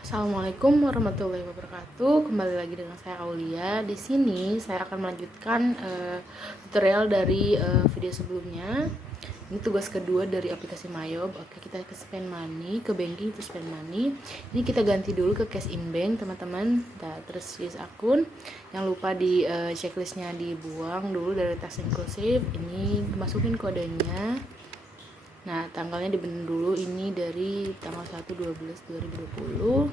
Assalamualaikum warahmatullahi wabarakatuh. Kembali lagi dengan saya Aulia. Di sini saya akan melanjutkan tutorial dari video sebelumnya. Ini tugas kedua dari aplikasi Mayob. Oke, kita ke spend money, ke banking to spend money. Ini kita ganti dulu ke cash in bank, teman-teman. Nah, terus use akun. Yang lupa di checklistnya dibuang dulu dari tas inklusif. Ini masukin kodenya. Nah, tanggalnya dibenerin dulu, ini dari tanggal 1/12/2020.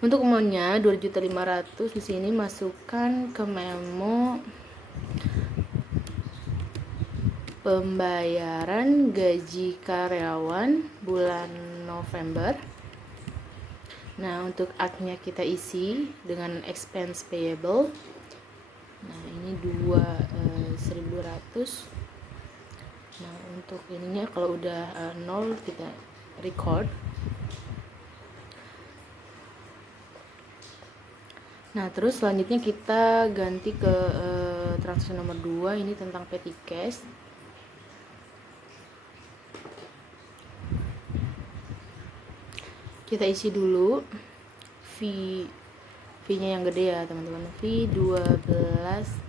Untuk amountnya 2.500.000. Di sini masukkan ke memo pembayaran gaji karyawan bulan November. Nah, untuk aknya kita isi dengan expense payable. Nah, ini 1.200. Nah, untuk ininya kalau udah 0 kita record. Nah, terus selanjutnya kita ganti ke transaksi nomor 2. Ini tentang petty cash. Kita isi dulu fee-nya yang gede ya, teman-teman. Fee 12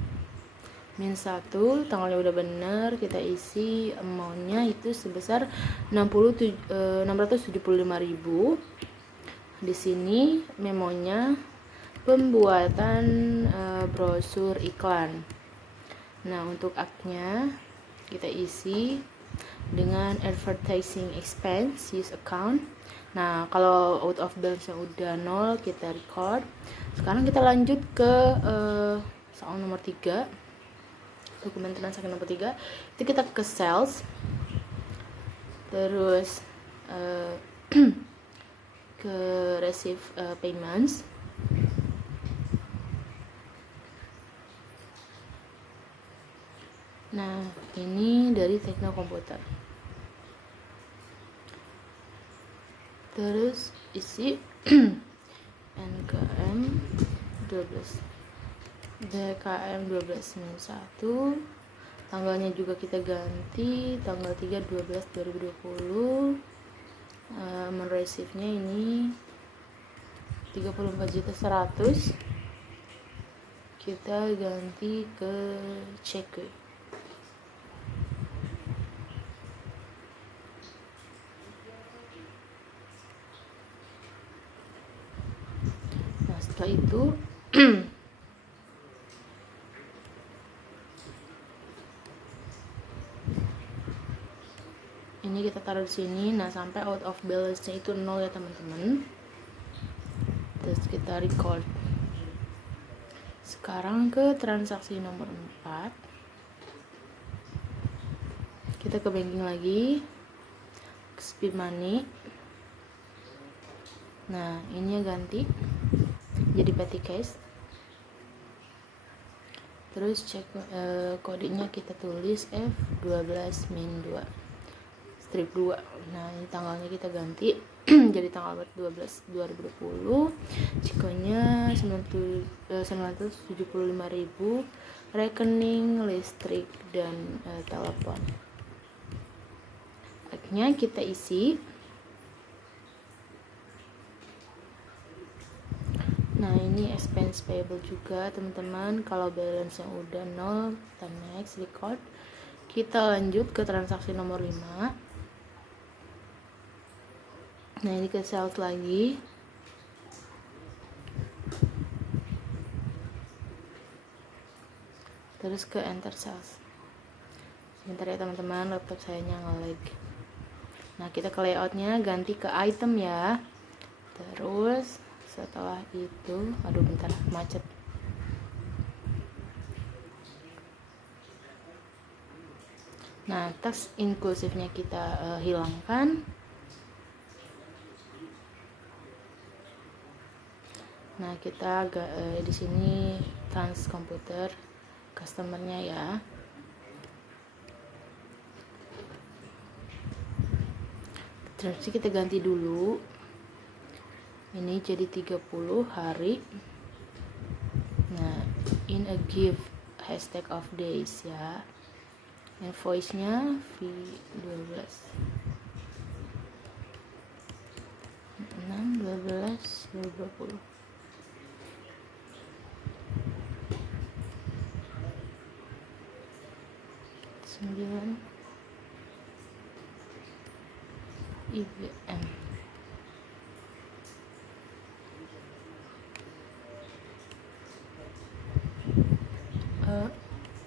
min 1, tanggalnya udah bener, kita isi amountnya itu sebesar 675.000. Di sini memonya pembuatan brosur iklan. Nah, untuk aknya kita isi dengan advertising expense use account. Nah, kalau out of balance yang udah 0 kita record. Sekarang kita lanjut ke soal nomor 3, dokumen transaksi nomor 3. Itu kita ke sales, terus ke receive payments. Nah, ini dari teknik komputer. Terus isi NKM 12 DKM 12 min 1. Tanggalnya juga kita ganti tanggal 3/12/2020. Mereceive-nya ini 34.100.000. Kita ganti ke check. Nah, setelah itu ini kita taruh di sini. Nah, sampai out of balance-nya itu 0 ya, teman-teman. Terus kita record. Sekarang ke transaksi nomor 4. Kita ke banking lagi, ke speed money. Nah, ini ganti jadi petty cash. Terus cek kodenya, kita tulis F12 min 2 strip 2. Nah, ini tanggalnya kita ganti jadi tanggal 12/2020. Cikonya 975.000, rekening listrik dan telepon. Akhirnya kita isi. Nah, ini expense payable juga, teman-teman. Kalau balance yang udah 0 kita next record. Kita lanjut ke transaksi nomor 5. Nah, ini ke sales lagi. Terus ke enter sales. Sebentar ya, teman-teman, laptop saya nge-lag. Nah, kita ke layoutnya ganti ke item ya. Terus setelah itu, aduh bentar, macet. Nah, tax inklusifnya kita hilangkan. Nah, kita di sini trans komputer customernya ya. Terus kita ganti dulu. Ini jadi 30 hari. Nah, in a gift hashtag of days ya. Invoice-nya V12 6/12 2020. IBM.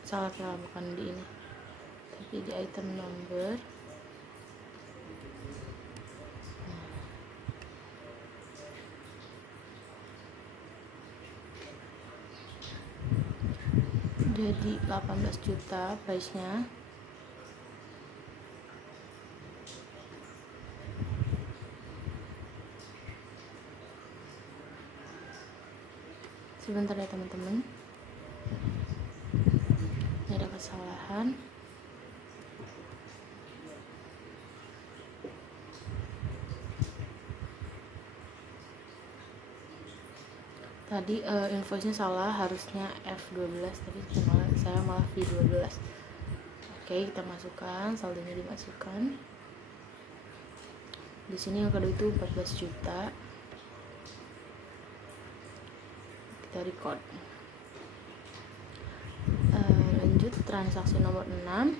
Salah bukan di ini, tapi di item number. Jadi 18 juta price nya. Sebentar ya teman-teman, ini ada kesalahan. Tadi invoice-nya salah, harusnya F12 tapi saya malah V12. Oke, kita masukkan, saldonya dimasukkan. Di sini yang kedua itu 14 juta. Kita record. Lanjut transaksi nomor 6.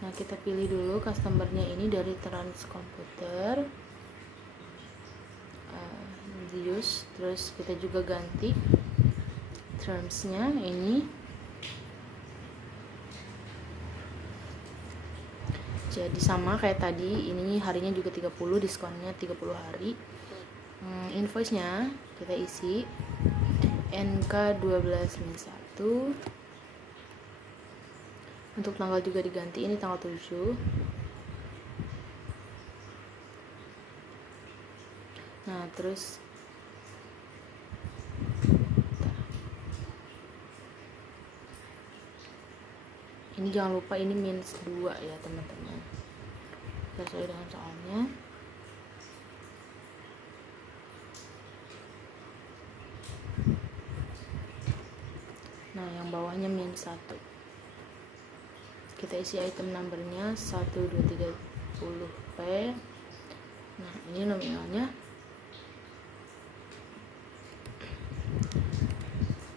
Nah, kita pilih dulu customernya ini dari Trans Komputer. Use, terus kita juga ganti termsnya ini. Jadi sama kayak tadi, ini harinya juga 30, diskonnya 30 hari. Invoice-nya kita isi NK12-1. Untuk tanggal juga diganti, ini tanggal 7. Nah, terus ini jangan lupa ini -2 ya teman-teman, sesuai dengan soalnya. Nah, yang bawahnya -1. Kita isi item numbernya 1230P. Nah, ini nominalnya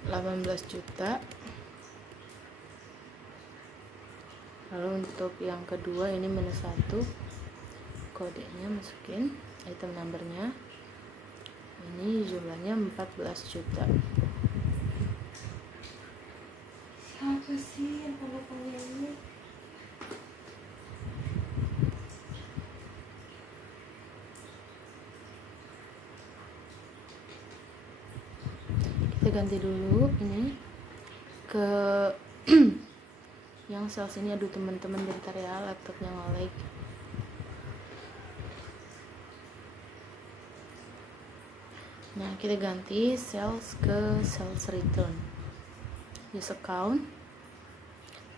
18 juta. Lalu untuk yang kedua ini -1, kodenya masukin, item numbernya ini jumlahnya 14 juta. Siapa sih yang tanda-tanda ini? Kita ganti dulu ini ke yang sales ini. Aduh teman-teman, bentar ya, laptopnya nge-lag. Nah, kita ganti sales ke sales return, use account.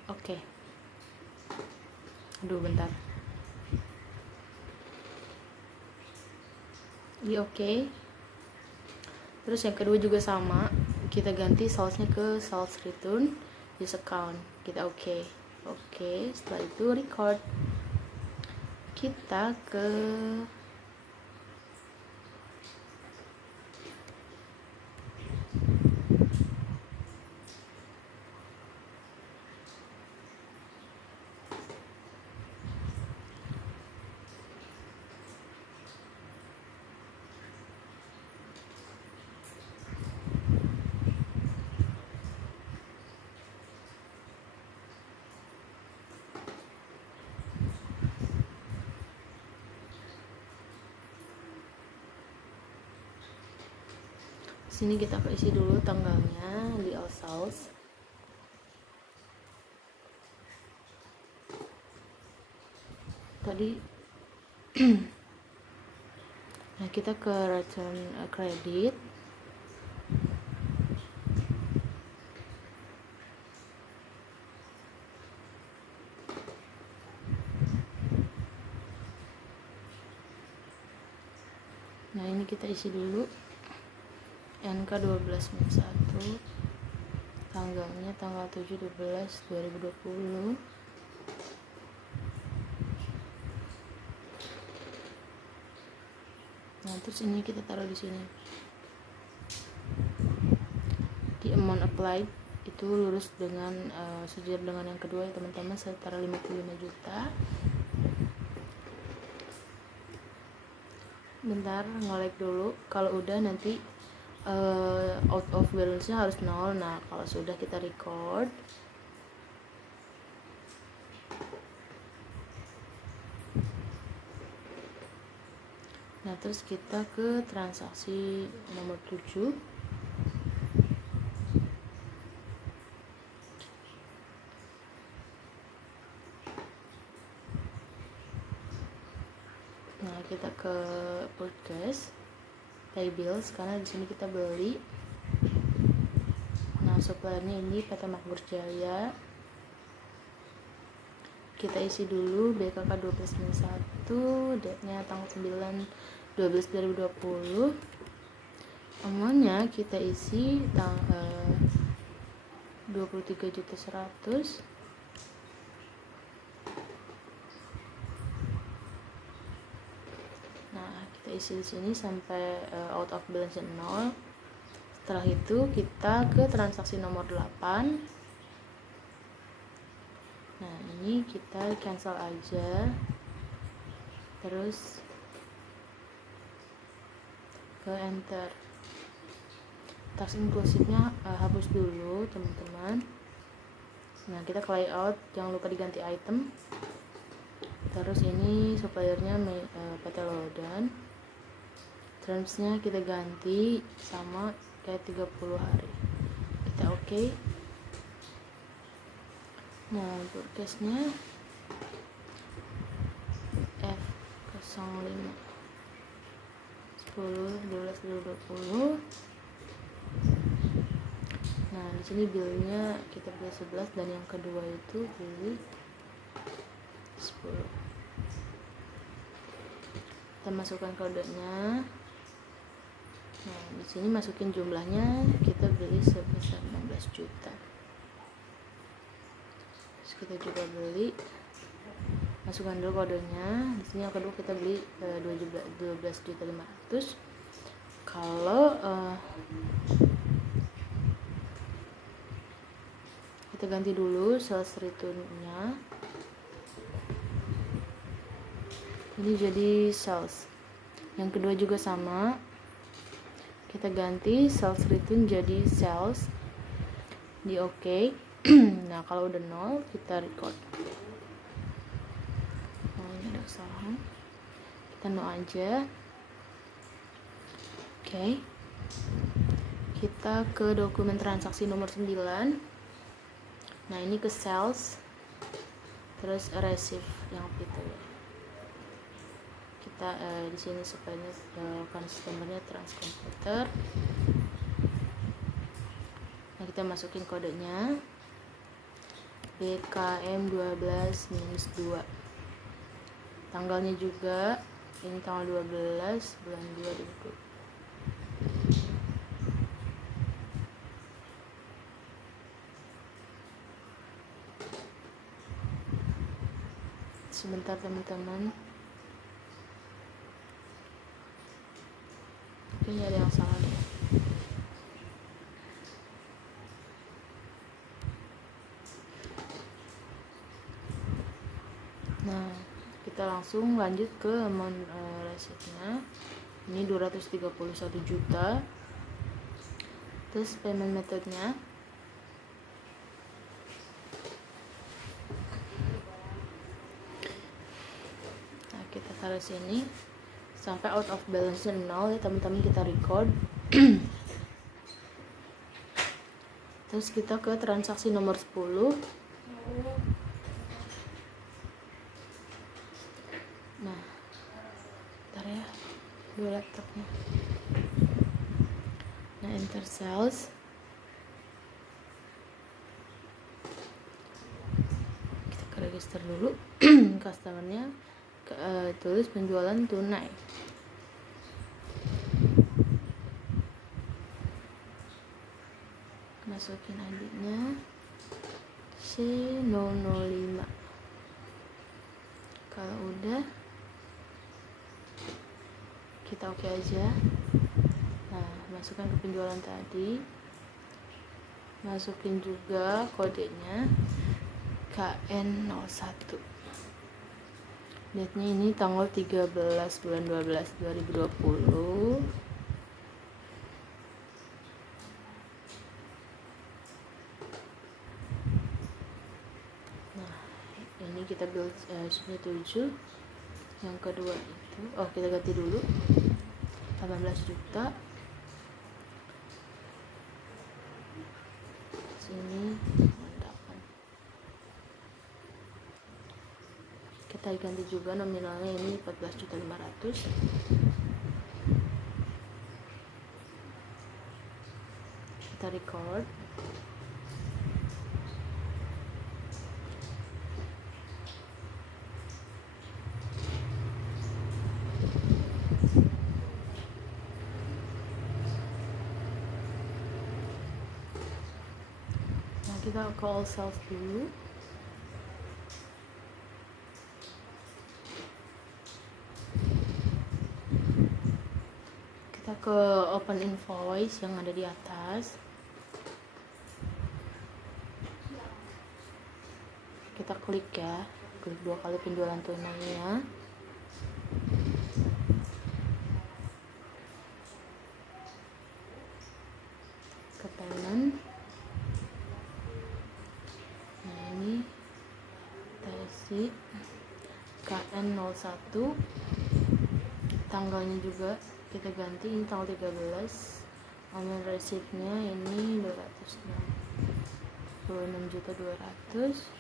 Oke. Aduh bentar, di oke. Terus yang kedua juga sama, kita ganti salesnya ke sales return, use account. Kita oke. Setelah itu record. Kita ke sini, kita isi dulu tanggalnya di all sales. Tadi nah, kita ke return credit. Nah, ini kita isi dulu NK12-1, tanggalnya tanggal 7/12/2020. Nah terus ini kita taruh di sini di amount applied itu lurus dengan sejajar dengan yang kedua ya teman-teman, setara 55 juta. Bentar nge-lag dulu, kalau udah nanti out of balance nya harus 0. Nah kalau sudah kita record. Nah terus kita ke transaksi nomor 7. Nah kita ke purchase, pay bills, karena di sini kita beli. Nah suppliernya ini PT Makmur Jaya. Kita isi dulu BKK 1291, date-nya tanggal 9/12/2020. Amount-nya kita isi 23.100.000. Nah, kita isi di sini sampai out of balance 0. Setelah itu kita ke transaksi nomor 8. Nah, ini kita cancel aja. Terus ke enter. Tax inclusive-nya hapus dulu, teman-teman. Nah, kita ke layout, jangan lupa diganti item. Terus ini suppliernya PT Lodan. Terms-nya kita ganti sama kayak 30 hari. Kita oke. Nah, purchase-nya F05 10/12/2020. Nah, di sini bill-nya kita beli 11 dan yang kedua itu beli 10. Kita masukkan kodenya. Nah, di sini masukin jumlahnya, kita beli sebesar 16 juta. Terus kita juga beli, masukkan dulu kodenya. Di sini yang kedua kita beli 12.500.000. Kalau kita ganti dulu sales return-nya. Ini jadi sales. Yang kedua juga sama. Kita ganti sales return jadi sales. Di oke. Nah, kalau udah 0 kita record. Oh, ini ada kesalahan. Kita no aja. Oke. Kita ke dokumen transaksi nomor 9. Nah, ini ke sales. Terus receive yang itu. Kita di sini supaya customer-nya transkomputer. Nah, kita masukin kodenya BKM 12-2. Tanggalnya juga ini tanggal 12 bulan 2 2020. Sebentar teman-teman, kayaknya ada yang salah deh. Nah, kita langsung lanjut ke amount receipt-nya. Ini 231 juta. Terus payment method-nya kita taruh sini sampai out of balance 0 ya teman-teman, kita record. Terus kita ke transaksi nomor 10. Nah, bentar ya, dua laptopnya. Nah, enter sales. Kita ke register dulu. Customernya tulis penjualan tunai. Masukin ID-nya C005. Kalau udah kita oke aja. Nah, masukkan ke penjualan tadi, masukin juga kodenya KN01. Date-nya ini tanggal 13 bulan 12 2020. Nah, ini kita build sudah 7. Yang kedua itu, kita ganti dulu 18 juta. Sini 8. Kita ganti juga nominalnya, ini 14.500.000. Kita record. Nah, kita call sales dulu. Kita ke open invoice yang ada di atas. Kita klik ya, klik 2 kali penjualan tunainya. Ke payment. Nah, ini kita isi KN01. Tanggalnya juga kita ganti, ini tanggal 13. Amount receipt-nya ini 266.200.000.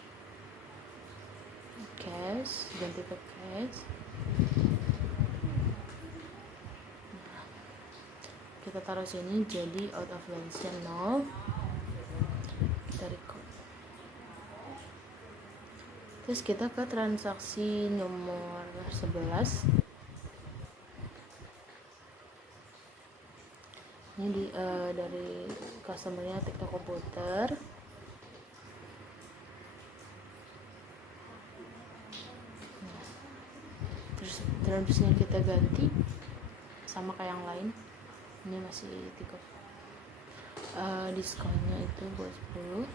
Cash, ganti ke cash. Nah, kita taruh sini jadi out of balance-nya 0. Kita record. Terus kita ke transaksi nomor 11. Ini dari customernya TikTok Komputer. Nah, terusnya kita ganti sama kayak yang lain. Ini masih 3, diskonnya itu buat 10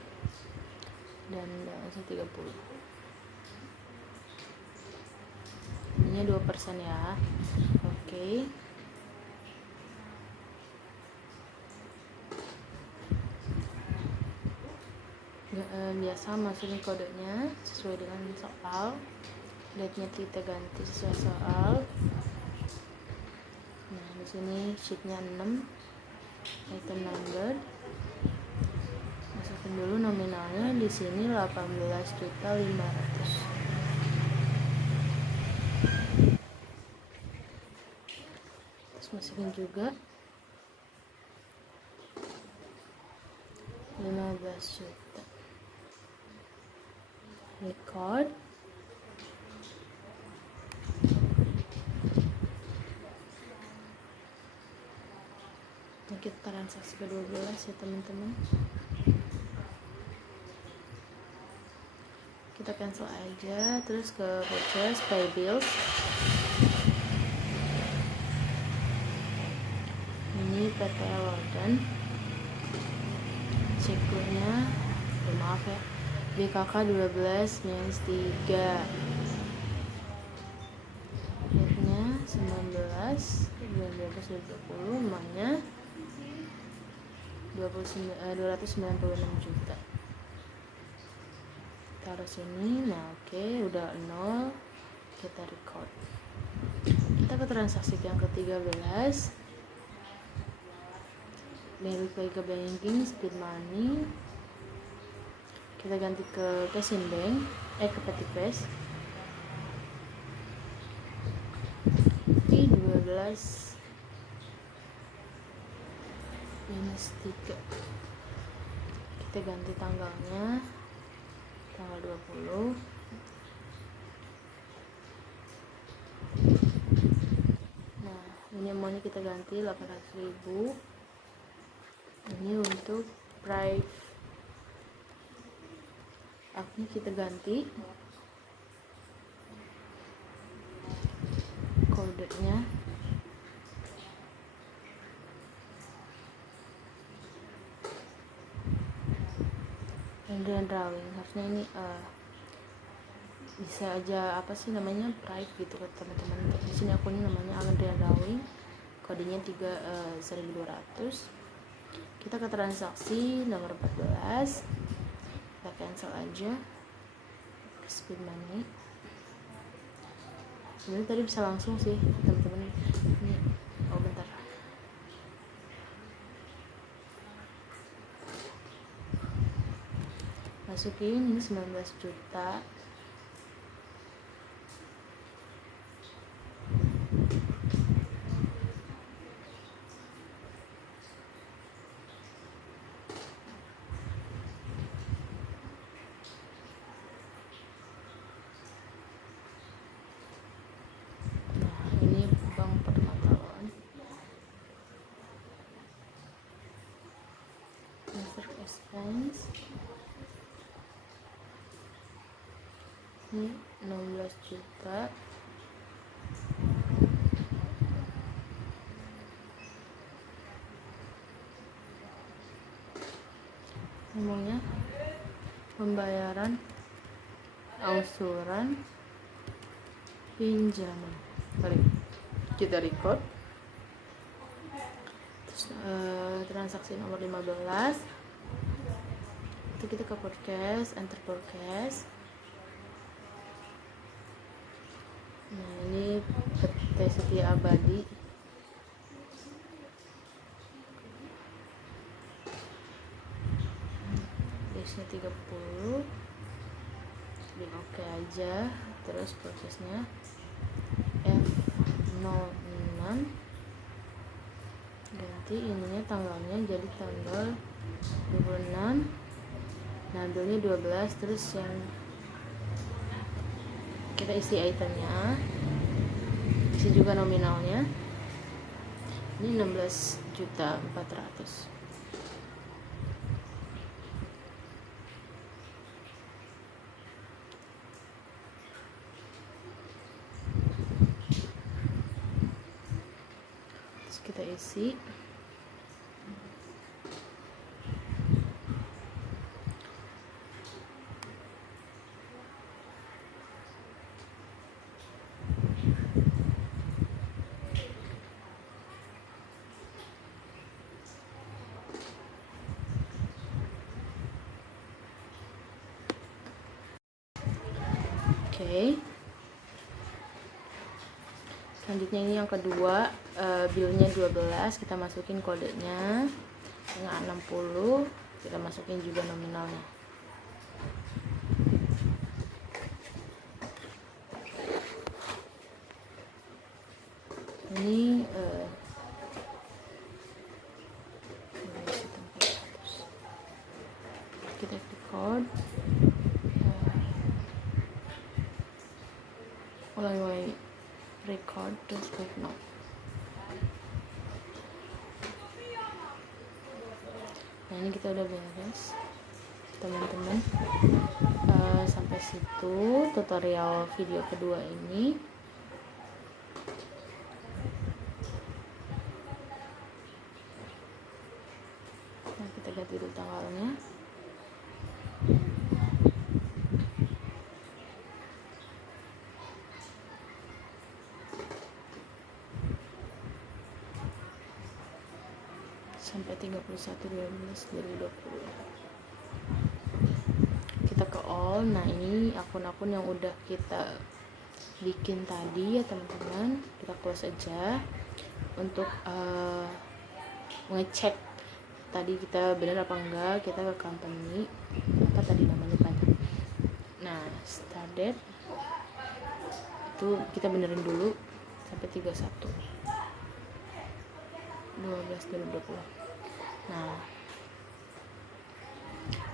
dan langsung 30. Ini 2% ya. Oke. Biasa masukin kodenya sesuai dengan soal. Date-nya kita ganti sesuai soal. Nah, di sini sheet-nya 6, item number. Masukin dulu nominalnya, di sini 18.500.000. Terus masukin juga 15 juta. Record. Nah, kita transaksi ke-12 ya teman-teman. Kita cancel aja, terus ke purchase, pay bills. Ini PT Lodan. Cekunya, maaf ya, BKK 12 minus 3. Date-nya 19 2020, uangnya 296 juta. Taruh sini. Nah, oke, udah 0. Kita record. Kita ke transaksi yang ke-13. Balik lagi ke banking, speed money. Kita ganti ke cash in bank, ke petty cash. P12 minus 3. Kita ganti tanggalnya, tanggal 20. Nah, ini amountnya kita ganti 800.000. Ini untuk price aknya kita ganti kodenya Andrea Drawing. Harusnya ini bisa aja apa sih namanya private gitu ke teman-teman. Di sini akunnya namanya Andrea Drawing, kodenya 1200. Kita ke transaksi nomor 14, kita cancel aja, spin money. Sebenarnya tadi bisa langsung sih teman-teman. Ini bentar, masukin ini 19 juta. Expense ini 16 juta. Namanya pembayaran angsuran pinjaman. Kita record. Terus transaksi nomor 15 itu kita ke forecast, enter forecast. Nah ini PT Setia Abadi. Base nya 30, di oke aja. Terus prosesnya F06, ganti ininya tanggalnya jadi tanggal 26, nabelnya 12. Terus yang kita isi itemnya, isi juga nominalnya, ini 16.400.000. Terus kita isi. Oke. Selanjutnya ini yang kedua, billnya 12, kita masukin kodenya dengan 60, kita masukin juga nominalnya. Ini kita record, ulangi record, terus klik no. Nah ini kita udah beres teman-teman. Sampai situ tutorial video kedua ini. Nah kita ganti dulu tanggalnya. Sampai 31/12/2020. Kita ke all. Nah ini akun-akun yang udah kita bikin tadi ya teman-teman, kita close aja untuk ngecek tadi kita benar apa enggak. Kita ke company, apa tadi namanya banyak. Nah start date itu kita benerin dulu sampai 31/12/2020. Nah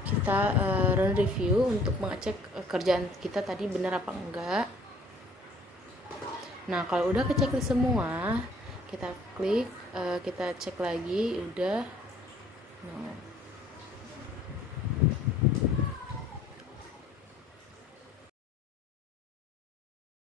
kita run review untuk mengecek kerjaan kita tadi benar apa enggak. Nah kalau udah kecek semua, kita klik, kita cek lagi udah. Nah